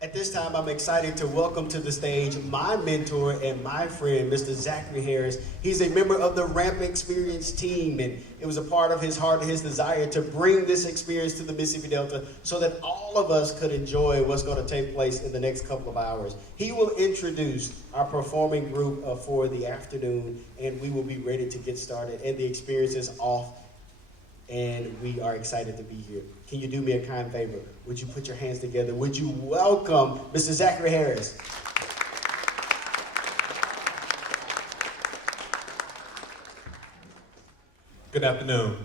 At this time, I'm excited to welcome to the stage my mentor and my friend, Mr. Zachary Harris. He's a member of the Ramp Experience team, and it was a part of his heart and his desire to bring this experience to the Mississippi Delta so that all of us could enjoy what's going to take place in the next couple of hours. He will introduce our performing group for the afternoon, and we will be ready to get started. And the experience is off, and we are excited to be here. Can you do me a kind favor? Would you put your hands together? Would you welcome Mr. Zachary Harris? Good afternoon.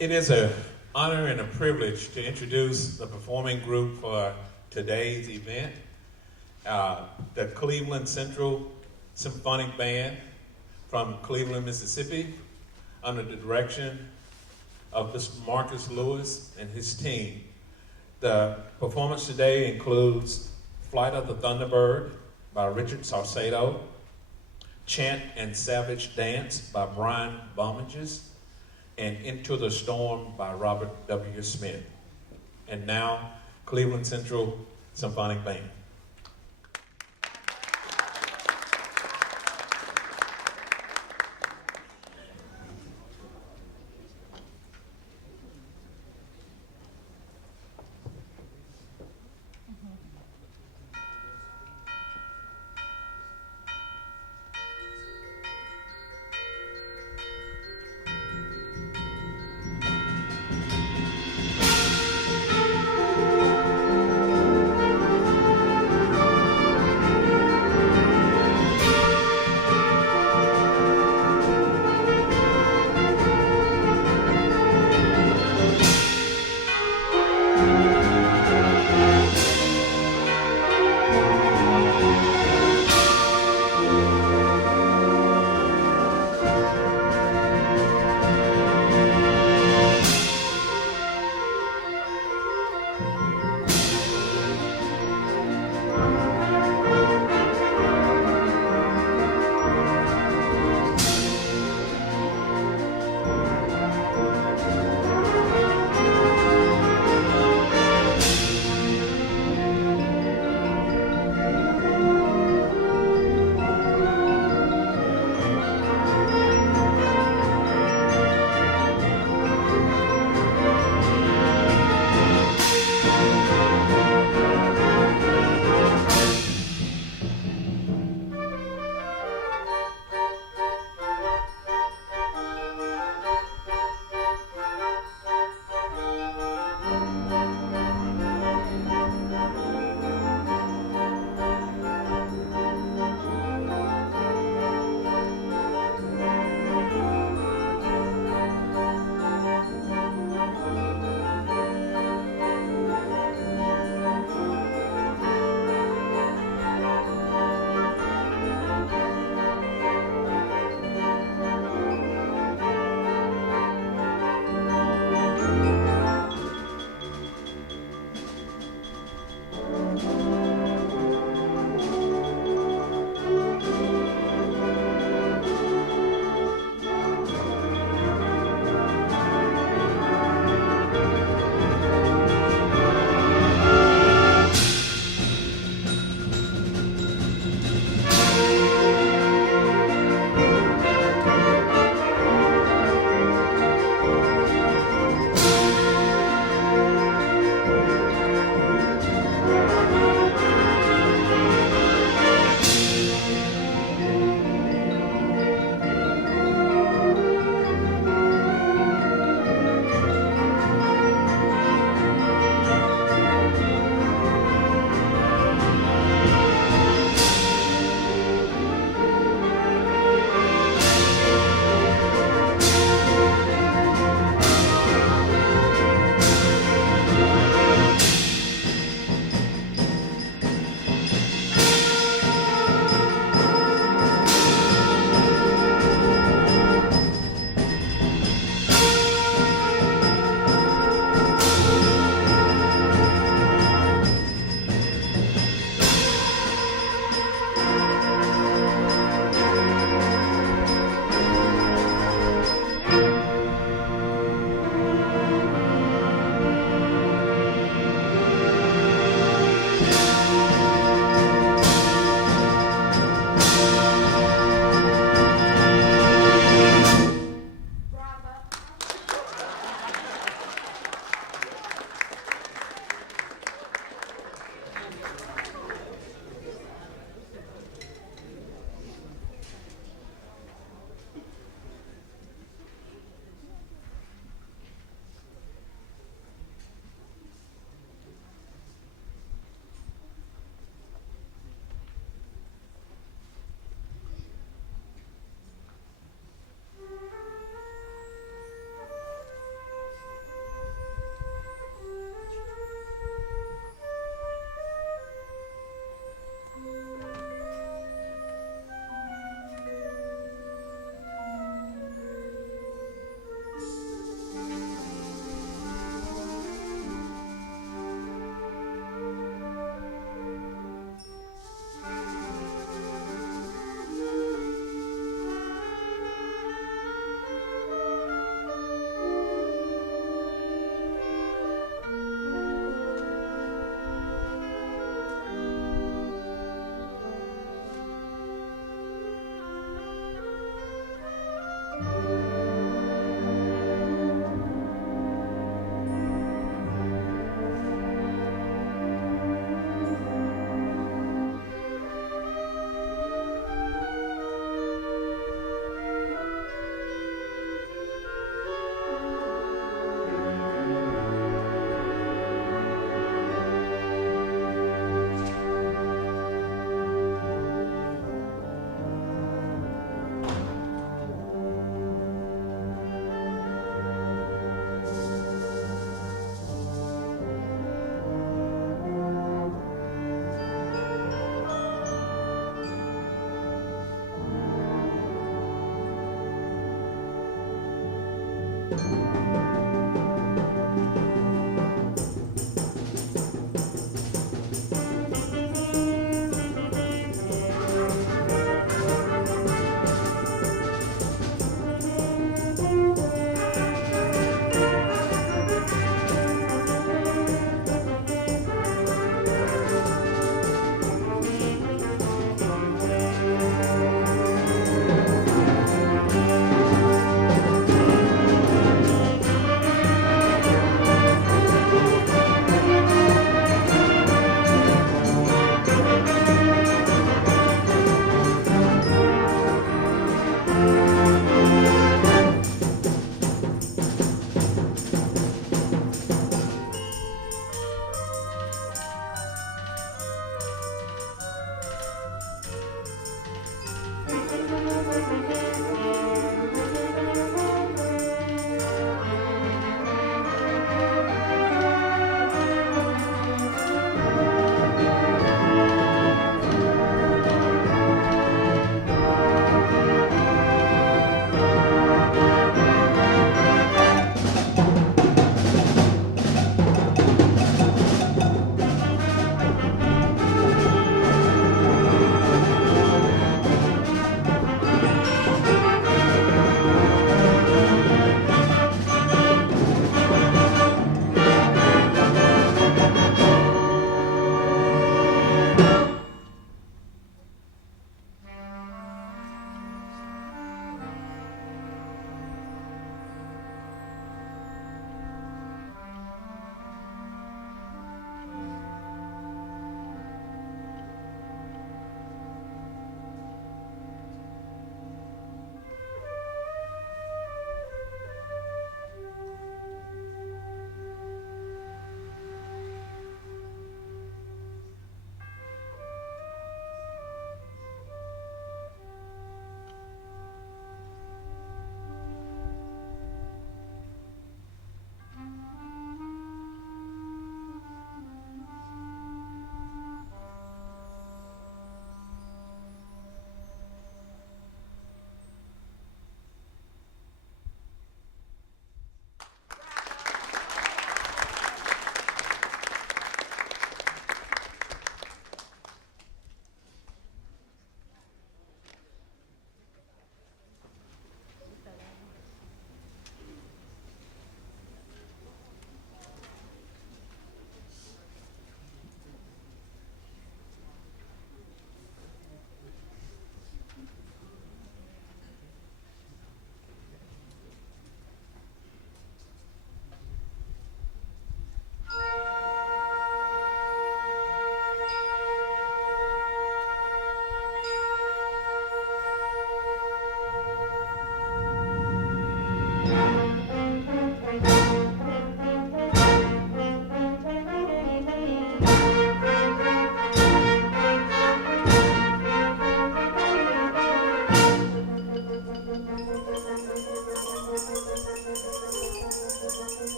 It is an honor and a privilege to introduce the performing group for today's event. The Cleveland Central Symphonic Band from Cleveland, Mississippi, under the direction of Mr. Marcus Lewis and his team. The performance today includes Flight of the Thunderbird by Richard Saucedo, Chant and Savage Dance by Brian Baumages, and Into the Storm by Robert W. Smith. And now, Cleveland Central Symphonic Band.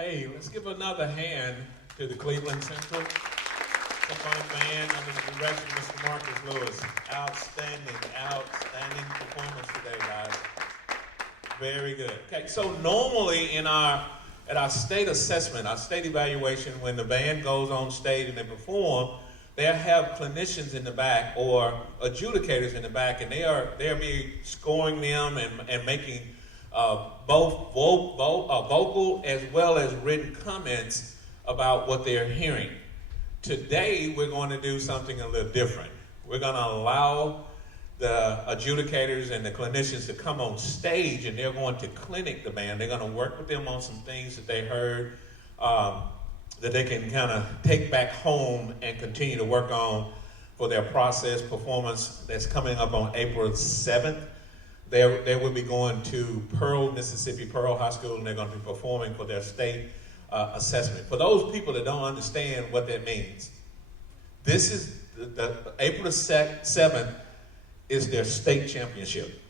Hey, let's give another hand to the Cleveland Central Symphonic Band under the direction of Mr. Marcus Lewis. Outstanding performance today, guys. Very good. Okay, so normally at our state assessment, our state evaluation, when the band goes on stage and they perform, they'll have clinicians in the back or adjudicators in the back, and they'll be scoring them and making both vocal as well as written comments about what they're hearing. Today, we're going to do something a little different. We're going to allow the adjudicators and the clinicians to come on stage, and they're going to clinic the band. They're going to work with them on some things that they heard that they can kind of take back home and continue to work on for their process performance that's coming up on April 7th. They will be going to Pearl, Mississippi, Pearl High School, and they're going to be performing for their state assessment. For those people that don't understand what that means, this is the April 7th is their state championship.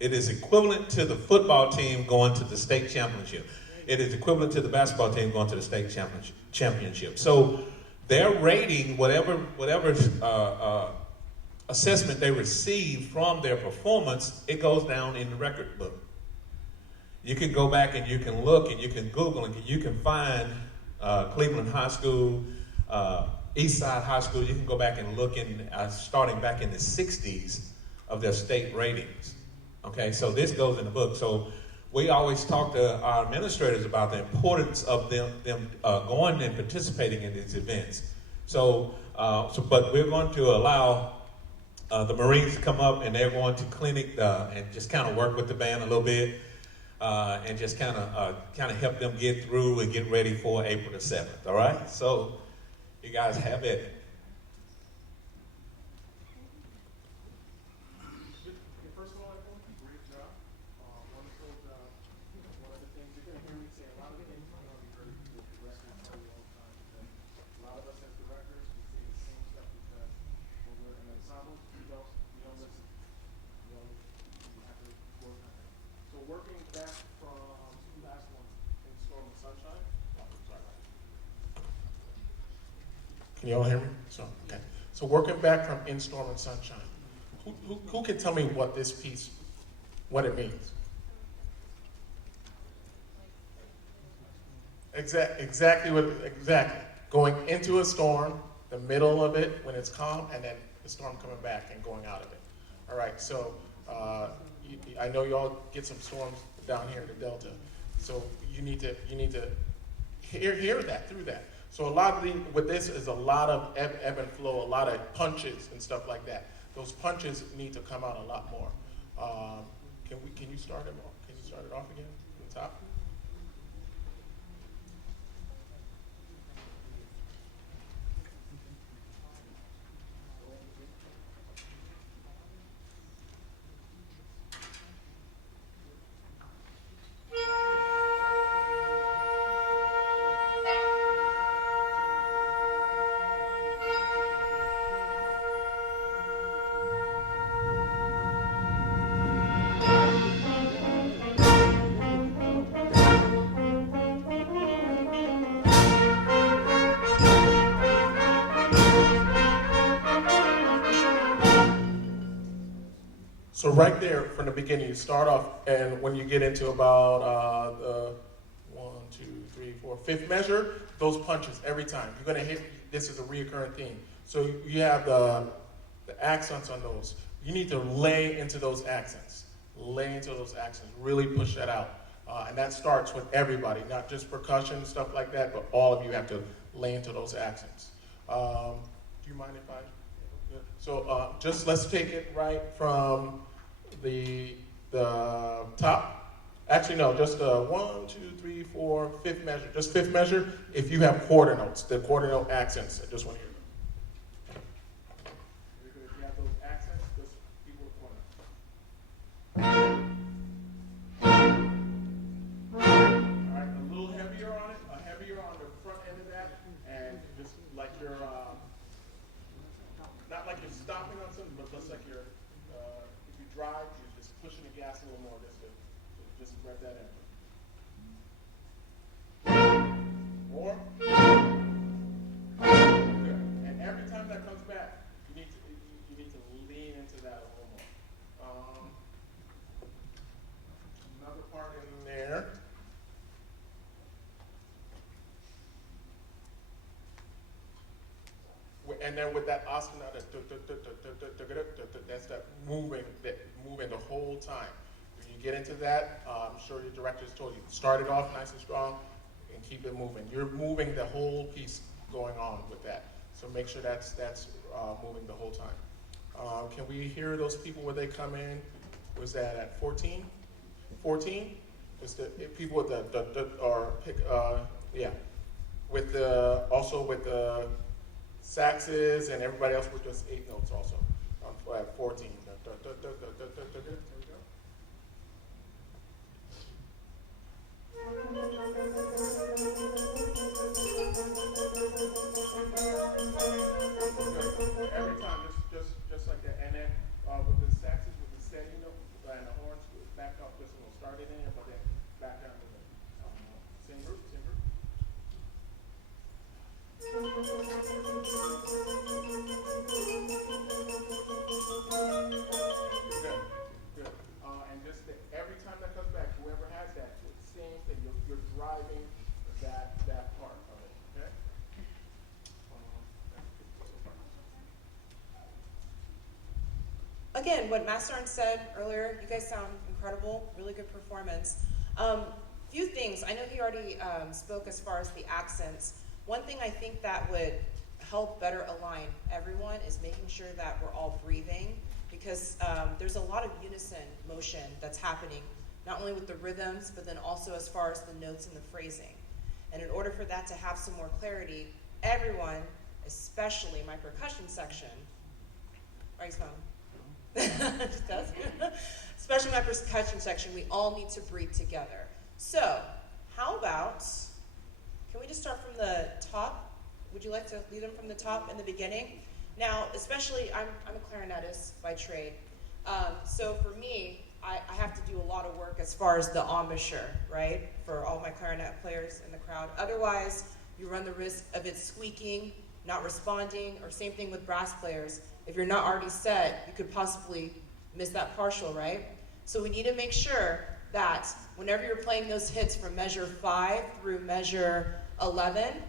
It is equivalent to the football team going to the state championship. It is equivalent to the basketball team going to the state championship. So they're rating whatever assessment they receive from their performance, it goes down in the record book. You can go back and you can look and you can Google and you can find Cleveland High School, Eastside High School. You can go back and look in, starting back in the 60s of their state ratings. Okay, so this goes in the book. So we always talk to our administrators about the importance of them going and participating in these events. But we're going to allow the Marines to come up, and they're going to clinic and just kind of work with the band a little bit, and just kind of help them get through and get ready for April the 7th. All right, so you guys have it. First of all, everyone, great job. Wonderful job. One of the things you're going to hear me say a lot of things I know you heard the rest of tell you all the time. A lot of us as directors, we say the same stuff because when we're in ensembles, we don't listen. You have to work on that. So working back from the last one in Storm and Sunshine. Can you all hear me? Okay. So working back from In Storm and Sunshine, who can tell me what this piece, what it means? Exactly. Going into a storm, the middle of it when it's calm, and then the storm coming back and going out of it. All right. So I know you all get some storms down here in the Delta, so you need to hear that through that. So a lot of with this is a lot of ebb and flow, a lot of punches and stuff like that. Those punches need to come out a lot more. Can you start it off? Can you start it off again from the top? So right there from the beginning, you start off, and when you get into about the 1, 2, 3, 4, fifth measure, those punches every time. You're gonna hit, this is a reoccurring theme. So you have the accents on those. You need to lay into those accents. Lay into those accents, really push that out. And that starts with everybody, not just percussion, stuff like that, but all of you have to lay into those accents. Do you mind if I? Yeah. So just let's take it right from the top. Actually, no, just 1, 2, 3, 4, fifth measure. Just fifth measure. If you have quarter notes, the quarter note accents, I just want to hear them. If you have those accents, just people with quarter notes. All right, a little heavier on it, heavier on the front end of that, and just like you're, not like you're stopping on something, but just like you're, if you drive, you're just pushing the gas a little more, just to rev that in. and then with that ostinato, that's that moving the whole time. When you get into that, I'm sure your directors told you, start it off nice and strong and keep it moving. You're moving the whole piece going on with that. So make sure that's moving the whole time. Can we hear those people when they come in? Was that at 14? 14? It's the people with with the also with the saxes and everybody else with just 8 notes also at 14. There we go. Every time, just like that, and then with the saxes with the steady note and the horns back up, just we'll start it in, but then back down to the same group. Good. And just every time that comes back, whoever has that, it's the same thing. You're driving that part of it. Okay. Again, what Master said earlier, you guys sound incredible, really good performance. Few things, I know he already spoke as far as the accents. One thing I think that would help better align everyone is making sure that we're all breathing, because there's a lot of unison motion that's happening, not only with the rhythms, but then also as far as the notes and the phrasing. And in order for that to have some more clarity, everyone, especially my percussion section, right, Simone? Just does. Especially my percussion section, we all need to breathe together. So, how about, can we just start from the top? Would you like to lead them from the top in the beginning? Now, especially, I'm a clarinetist by trade. So for me, I have to do a lot of work as far as the embouchure, right? For all my clarinet players in the crowd. Otherwise, you run the risk of it squeaking, not responding, or same thing with brass players. If you're not already set, you could possibly miss that partial, right? So we need to make sure that whenever you're playing those hits from measure 5 through measure 11,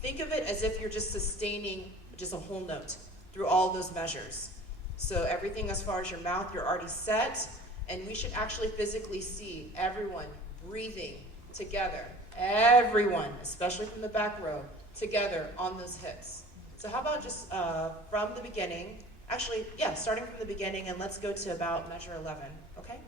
think of it as if you're just sustaining just a whole note through all those measures. So everything as far as your mouth, you're already set, and we should actually physically see everyone breathing together. Everyone, especially from the back row, together on those hits. So how about just from the beginning, actually, yeah, starting from the beginning, and let's go to about measure 11, okay?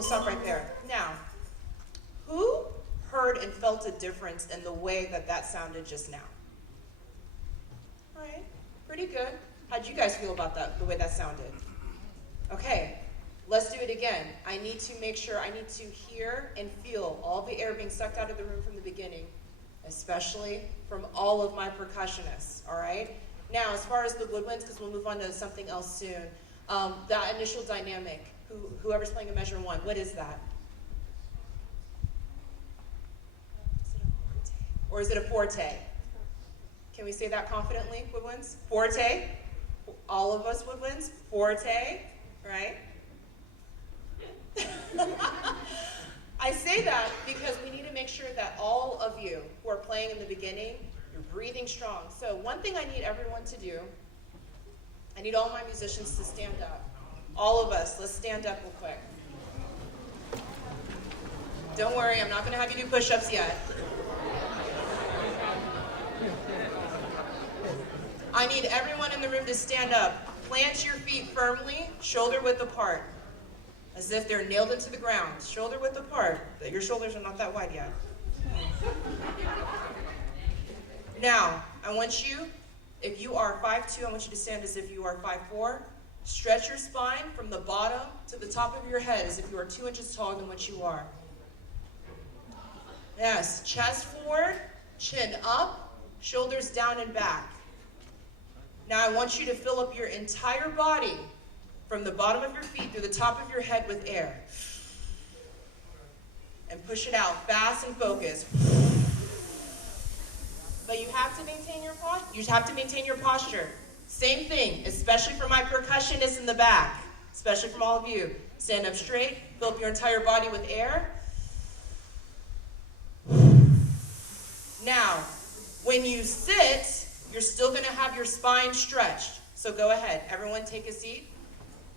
Stop right there. Now, who heard and felt a difference in the way that sounded just now? All right, pretty good. How'd you guys feel about that, the way that sounded? Okay, let's do it again. I need to make sure, I need to hear and feel all the air being sucked out of the room from the beginning, especially from all of my percussionists, all right? Now, as far as the woodwinds, because we'll move on to something else soon, that initial dynamic, whoever's playing a measure 1, what is that? Or is it a forte? Can we say that confidently, woodwinds? Forte? All of us woodwinds? Forte, right? I say that because we need to make sure that all of you who are playing in the beginning, you're breathing strong. So one thing I need everyone to do, I need all my musicians to stand up. All of us, let's stand up real quick. Don't worry, I'm not going to have you do push-ups yet. I need everyone in the room to stand up. Plant your feet firmly, shoulder width apart, as if they're nailed into the ground. Shoulder width apart. Your shoulders are not that wide yet. Now, I want you, if you are 5'2", I want you to stand as if you are 5'4". Stretch your spine from the bottom to the top of your head as if you are 2 inches taller than what you are. Yes, chest forward, chin up, shoulders down and back. Now I want you to fill up your entire body from the bottom of your feet through the top of your head with air. And push it out fast and focused. But you have to maintain your posture. You have to maintain your posture. Same thing, especially for my percussionists in the back, especially from all of you. Stand up straight, fill up your entire body with air. Now, when you sit, you're still going to have your spine stretched. So go ahead, everyone take a seat.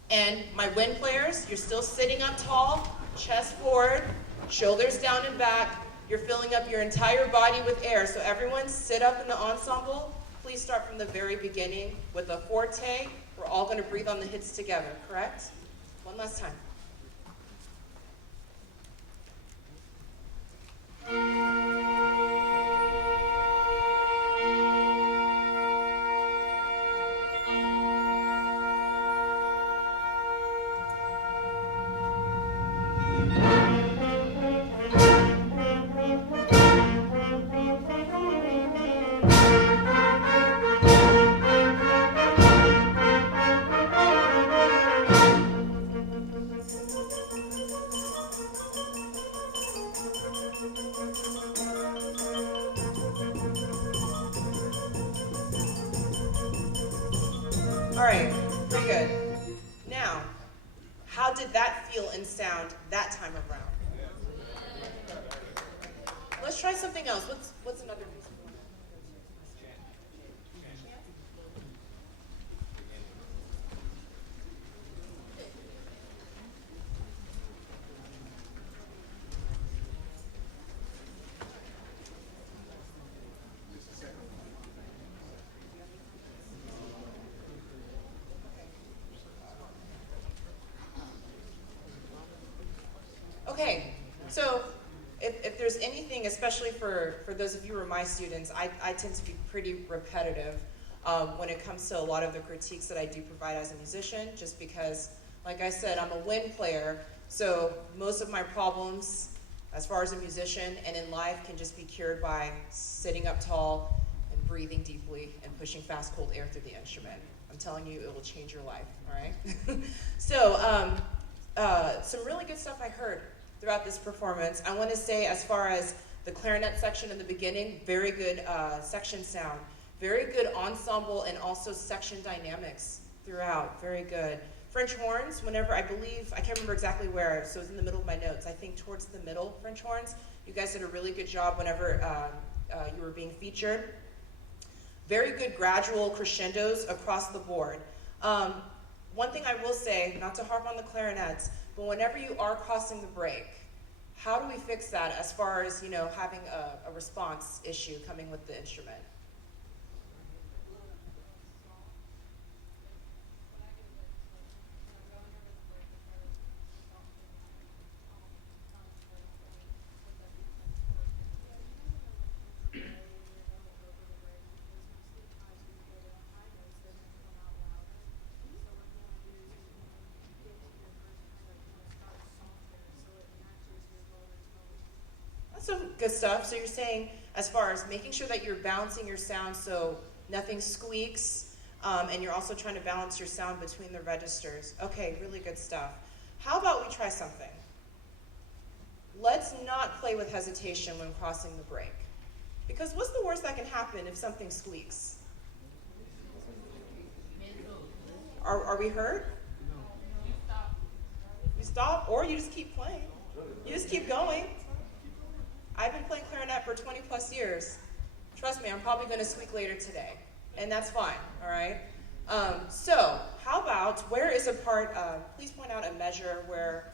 And my wind players, you're still sitting up tall, chest forward, shoulders down and back. You're filling up your entire body with air. So everyone sit up in the ensemble. Please start from the very beginning with a forte. We're all going to breathe on the hits together, correct? One last time. All right, pretty good. Now, how did that feel and sound that time around? Let's try something else. What's another piece of one? Okay, so if there's anything, especially for those of you who are my students, I tend to be pretty repetitive when it comes to a lot of the critiques that I do provide as a musician, just because, like I said, I'm a wind player, so most of my problems as far as a musician and in life can just be cured by sitting up tall and breathing deeply and pushing fast, cold air through the instrument. I'm telling you, it will change your life, all right? So, some really good stuff I heard throughout this performance. I want to say, as far as the clarinet section in the beginning, very good section sound, very good ensemble, and also section dynamics throughout, very good. French horns, whenever, I believe, I can't remember exactly where, so it's in the middle of my notes, I think towards the middle, French horns. You guys did a really good job whenever you were being featured. Very good gradual crescendos across the board. One thing I will say, not to harp on the clarinets, but whenever you are crossing the break, how do we fix that as far as, having a response issue coming with the instrument? Some good stuff. So you're saying, as far as making sure that you're balancing your sound so nothing squeaks, and you're also trying to balance your sound between the registers. Okay, really good stuff. How about we try something? Let's not play with hesitation when crossing the break. Because what's the worst that can happen if something squeaks? Are we hurt? You stop, or you just keep playing. You just keep going. I've been playing clarinet for 20 plus years. Trust me, I'm probably going to squeak later today. And that's fine, all right? So, how about, where is a part, please point out a measure where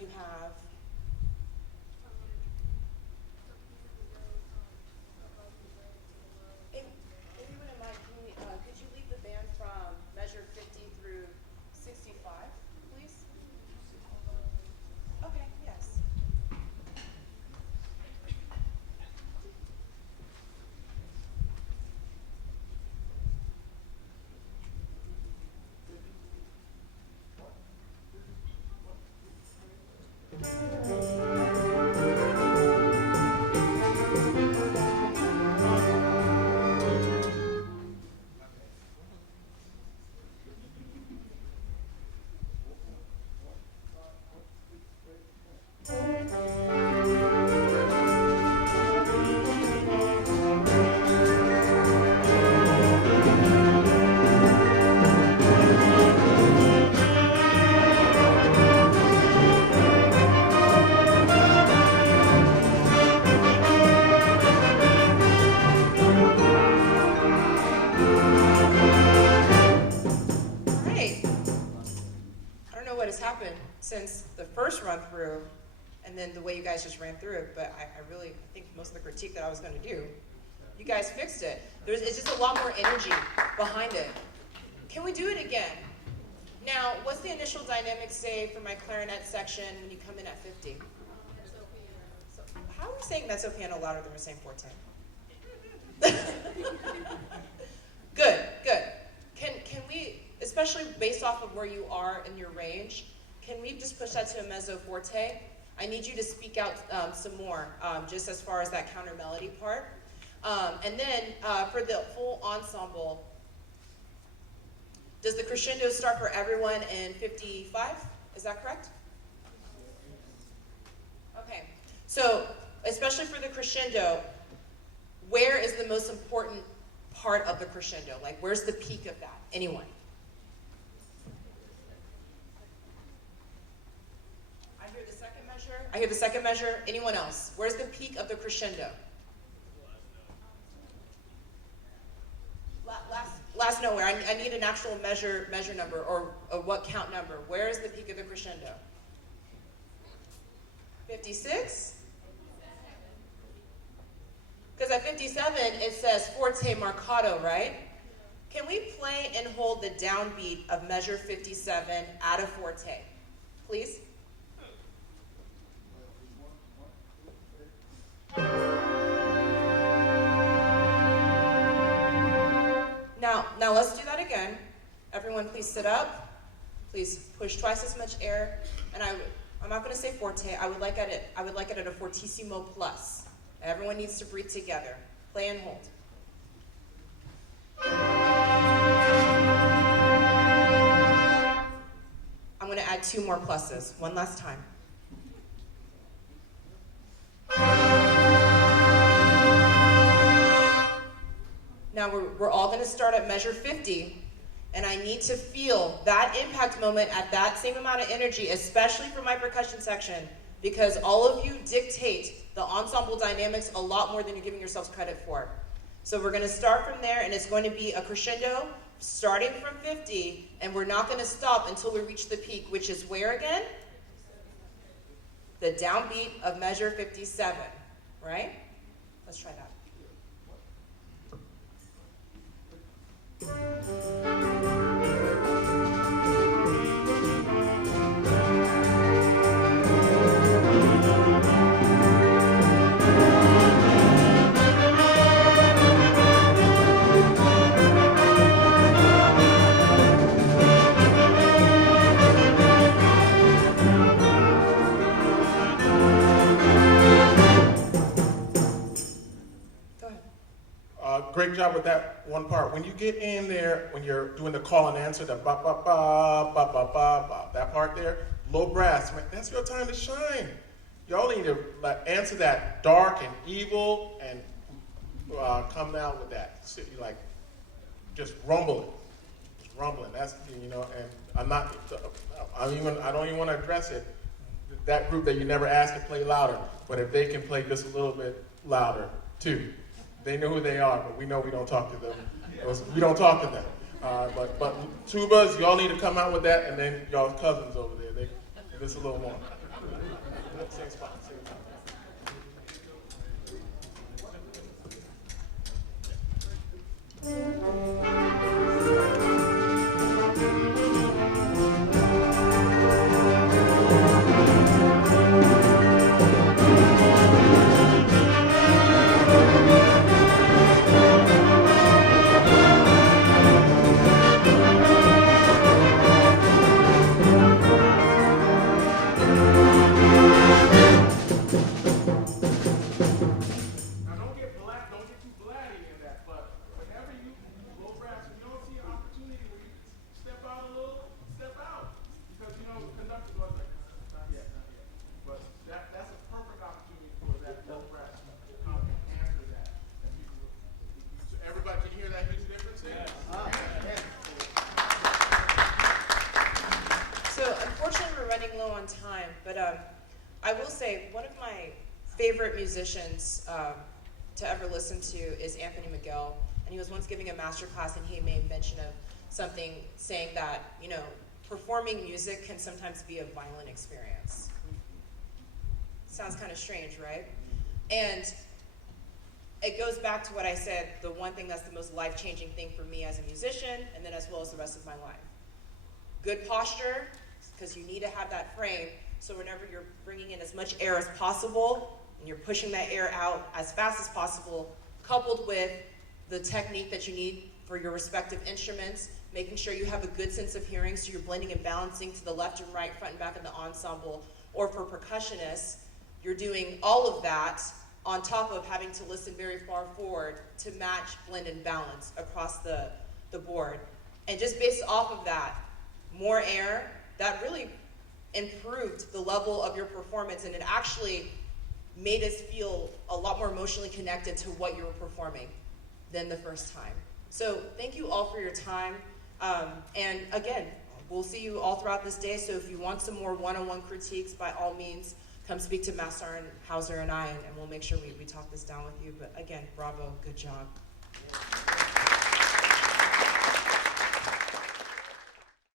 you have, if you wouldn't mind, could you lead the band from measure 50 through 65, please? Okay, yes. through, and then the way you guys just ran through it, but I really think most of the critique that I was going to do, you guys fixed it. It's just a lot more energy behind it. Can we do it again? Now, what's the initial dynamic say for my clarinet section when you come in at 50? So how are we saying mezzo piano louder than we're saying forte? Good, good. Can we, especially based off of where you are in your range, can we just push that to a mezzo forte? I need you to speak out some more, just as far as that counter melody part. And then for the whole ensemble, does the crescendo start for everyone in 55? Is that correct? Okay. So, especially for the crescendo, where is the most important part of the crescendo? Like, where's the peak of that? Anyone? I hear the second measure. I hear the second measure. Anyone else? Where's the peak of the crescendo? Last note. Where I need an actual measure number or what count number. Where is the peak of the crescendo? 56? Because at 57 it says forte marcato, right? Can we play and hold the downbeat of measure 57 at a forte, please? Now let's do that again. Everyone please sit up. Please push twice as much air. And I'm not going to say forte. I would like it at a fortissimo plus. Everyone needs to breathe together. Play and hold. I'm going to add 2 more pluses. One last time. Now we're all going to start at measure 50, and I need to feel that impact moment at that same amount of energy, especially for my percussion section, because all of you dictate the ensemble dynamics a lot more than you're giving yourselves credit for. So we're going to start from there, and it's going to be a crescendo starting from 50, and we're not going to stop until we reach the peak, which is where again? The downbeat of measure 57, right? Let's try that. Great job with that one part. When you get in there, when you're doing the call and answer, the ba ba ba ba ba ba ba, that part there, low brass, man, that's your time to shine. Y'all need to answer that dark and evil and come out with that. So you just rumbling, just rumbling. That's and I'm not. I don't even want to address it. That group that you never asked to play louder, but if they can play just a little bit louder too. They know who they are, but we know we don't talk to them. We don't talk to them. But tubas, y'all need to come out with that, and then y'all cousins over there, they just a little more. Same spot, same spot. Time, but I will say one of my favorite musicians to ever listen to is Anthony Miguel, and he was once giving a master class, and he made mention of something saying that performing music can sometimes be a violent experience. Sounds kind of strange, right? And it goes back to what I said, the one thing that's the most life-changing thing for me as a musician, and then as well as the rest of my life. Good posture, because you need to have that frame, so whenever you're bringing in as much air as possible, and you're pushing that air out as fast as possible, coupled with the technique that you need for your respective instruments, making sure you have a good sense of hearing, so you're blending and balancing to the left and right, front and back of the ensemble, or for percussionists, you're doing all of that on top of having to listen very far forward to match, blend, and balance across the board. And just based off of that, more air, that really improved the level of your performance, and it actually made us feel a lot more emotionally connected to what you were performing than the first time. So thank you all for your time. And again, we'll see you all throughout this day, so if you want some more one-on-one critiques, by all means, come speak to Master Hauser and I, and we'll make sure we talk this down with you. But again, bravo, good job.